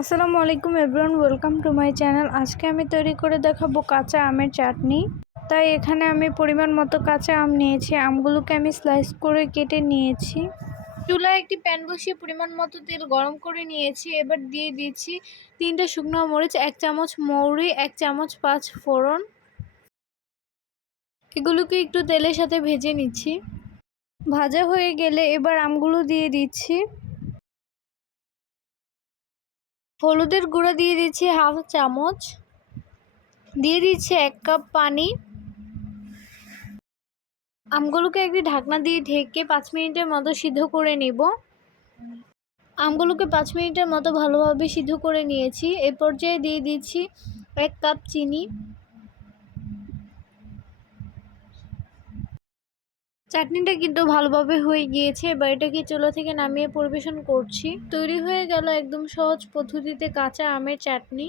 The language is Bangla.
আসসালামু আলাইকুম everyone, welcome to my channel. আজকে আমি তৈরি করে দেখাবো কাঁচা আমের চাটনি। তাই এখানে আমি পরিমাণ মতো কাঁচা আম নিয়েছি। আমগুলোকে আমি স্লাইস করে কেটে নিয়েছি। চুলায় একটি প্যান বসিয়ে পরিমাণ মতো তেল গরম করে নিয়েছি। এবার দিয়ে দিচ্ছি তিনটে শুকনো মরিচ, এক চামচ মৌরি, এক চামচ পাঁচ ফোড়ন। এগুলোকে একটু তেলের সাথে ভেজে নিচ্ছি। ভাজা হয়ে গেলে এবার আমগুলো দিয়ে দিচ্ছি। হলুদের গুঁড়া দিয়ে দিচ্ছি হাফ চামচ। দিয়ে দিচ্ছি এক কাপ পানি। আমগুলোকে একটি ঢাকনা দিয়ে ঢেকে পাঁচ মিনিটের মতো সিদ্ধ করে নেব। আমগুলোকে পাঁচ মিনিটের মতো ভালোভাবে সিদ্ধ করে নিয়েছি। এ পর্যায়ে দিয়ে দিচ্ছি এক কাপ চিনি। চাটনিটা কিন্তু ভালোভাবে হয়ে গিয়েছে, এবার এটাকে চুলা থেকে নামিয়ে পরিবেশন করছি। তৈরি হয়ে গেল একদম সহজ পদ্ধতিতে কাঁচা আমের চাটনি।